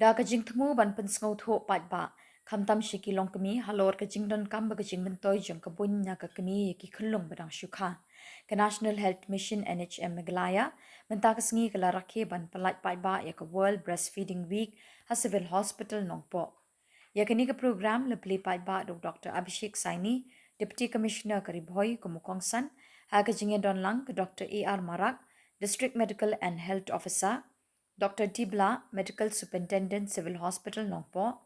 Da kajing temu ban pen sngau tho pat ba khamtam shikilong kami halor kajing don kam ba kajing mentoi jong kabun na ka kami ki khulung badang shukha ka National Health Mission NHM Meghalaya menta kasngi kala rakhe ban palat pat ba ya ka World Breastfeeding Week ha Civil Hospital Nongpoh ya kini ka program le play pat ba Dr. Abhishek Saini Deputy Commissioner Karibhoi Kumukongsan ha kajing don lang ka Dr. AR Marak District Medical and Health Officer Dr. Tibla, Medical Superintendent, Civil Hospital, Nongpoh,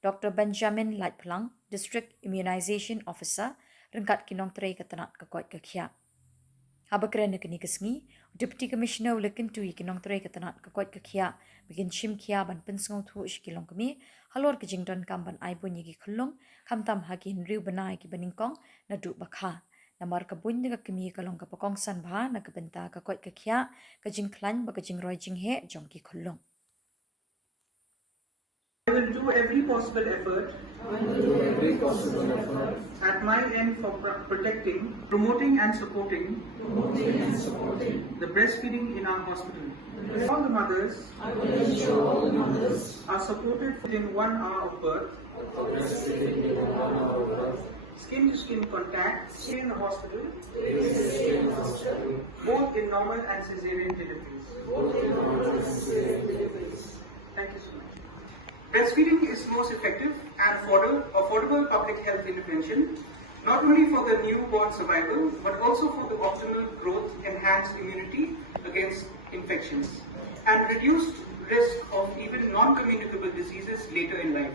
Dr. Benjamin Lightplang, District Immunization Officer, Rengkat Kinong Trey Katanat Kakot Kakya. Habakren Kini Kasngi, Deputy Commissioner Ulekin Tui Kinong Trey Katanat Kakot Kakya, begin Shim Kia Ban Pensong Tu Ishkilong Kami, Halor Kajingdon Kamban Aibun Yigi Kulung, Kamtam Hakin Riu Banai Kibaningkong, Nadu Bakha. Namar kabun ni kami kalong kapakong sanba na kabenta kakot kakya kajing klan ba kajing roy jing he jong ki khulong. I will do every possible effort at my end for protecting, promoting and supporting the breastfeeding in our hospital. All the mothers are supported within 1 hour of birth. Skin-to-skin contact, stay in the hospital, both in normal and cesarean deliveries. Thank you so much. Breastfeeding is most effective and affordable public health intervention, not only for the newborn survival, but also for the optimal growth, enhanced immunity against infections, and reduced risk of even non-communicable diseases later in life.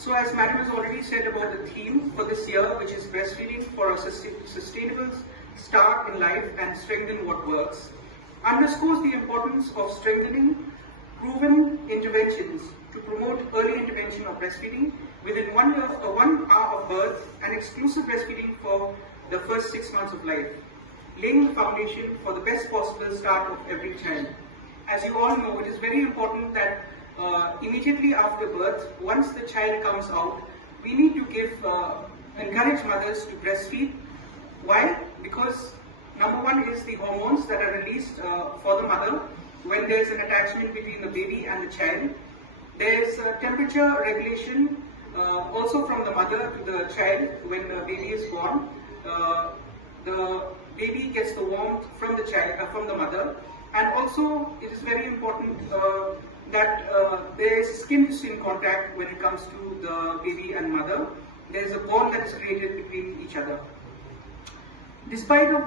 So as Madam has already said about the theme for this year, which is breastfeeding for a sustainable start in life and strengthen what works, underscores the importance of strengthening proven interventions to promote early intervention of breastfeeding within 1 hour of birth and exclusive breastfeeding for the first 6 months of life, laying the foundation for the best possible start of every child. As you all know, it is very important that immediately after birth, once the child comes out, we need to encourage mothers to breastfeed. Why? Because number one is the hormones that are released for the mother when there is an attachment between the baby and the child. There is temperature regulation also from the mother to the child when the baby is born. The baby gets the warmth from the child, from the mother, and also it is very important that there is skin-to-skin contact when it comes to the baby and mother. There is a bond that is created between each other. Despite of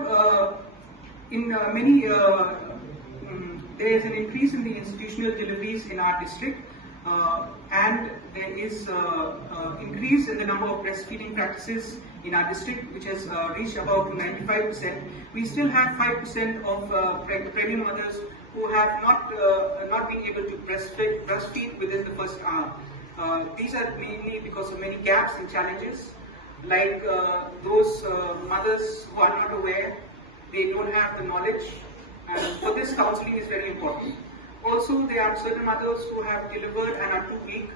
there is an increase in the institutional deliveries in our district, and there is increase in the number of breastfeeding practices in our district, which has reached about 95%. We still have 5% of pregnant mothers who have not been able to breastfeed within the first hour. These are mainly because of many gaps and challenges, like those mothers who are not aware, they don't have the knowledge, and for this counseling is very important. Also, there are certain mothers who have delivered and are too weak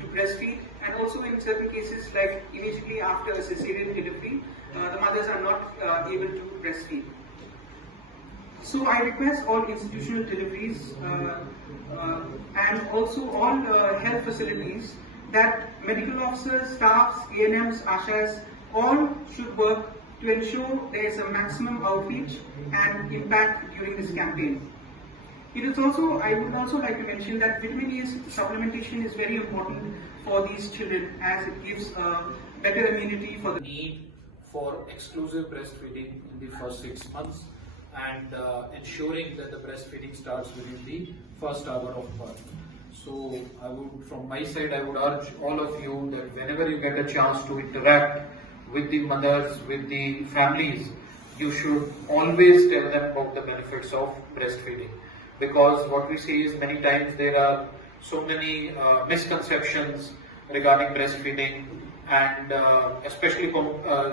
to breastfeed, and also in certain cases, like immediately after a cesarean delivery, the mothers are not able to breastfeed. So I request all institutional deliveries and also all health facilities that medical officers, staffs, ANMs, ASHAs, all should work to ensure there is a maximum outreach and impact during this campaign. I would also like to mention that vitamin E supplementation is very important for these children, as it gives better immunity for the need for exclusive breastfeeding in the first 6 months, and ensuring that the breastfeeding starts within the first hour of birth. So from my side, I would urge all of you that whenever you get a chance to interact with the mothers, with the families, you should always tell them about the benefits of breastfeeding. Because what we see is many times there are so many misconceptions regarding breastfeeding, and especially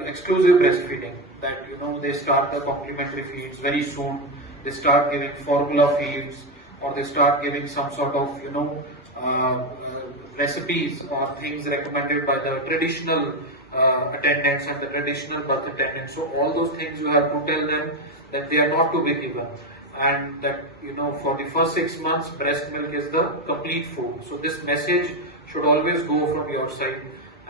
exclusive breastfeeding, that they start the complementary feeds very soon, they start giving formula feeds, or they start giving some sort of recipes or things recommended by the traditional attendants and the traditional birth attendants. So all those things you have to tell them that they are not to be given. and that for the first 6 months breast milk is the complete food. So this message should always go from your side,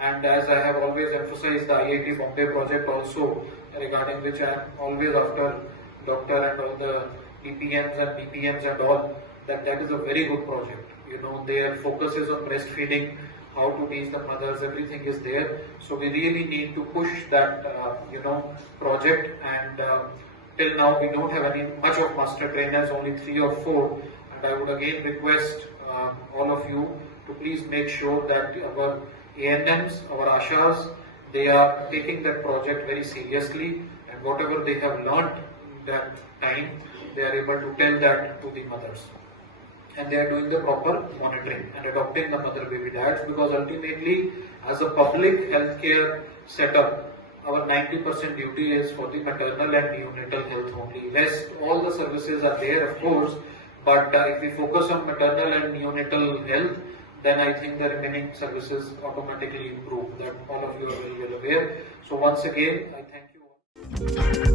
and as I have always emphasized, the IIT Bombay project also, regarding which I am always after doctor and all the PPMs and BPMs and all, that is a very good project. Their focus is on breastfeeding, how to teach the mothers, everything is there. So we really need to push that project, and till now we don't have any much of master trainers, only 3 or 4, and I would again request all of you to please make sure that our ANMs, our ASHAs, they are taking that project very seriously, and whatever they have learnt that time, they are able to tell that to the mothers. And they are doing the proper monitoring and adopting the mother baby dads, because ultimately as a public healthcare setup, our 90% duty is for the maternal and neonatal health only. Rest, all the services are there of course, but if we focus on maternal and neonatal health, then I think the remaining services automatically improve. That all of you are very well aware. So once again, I thank you all.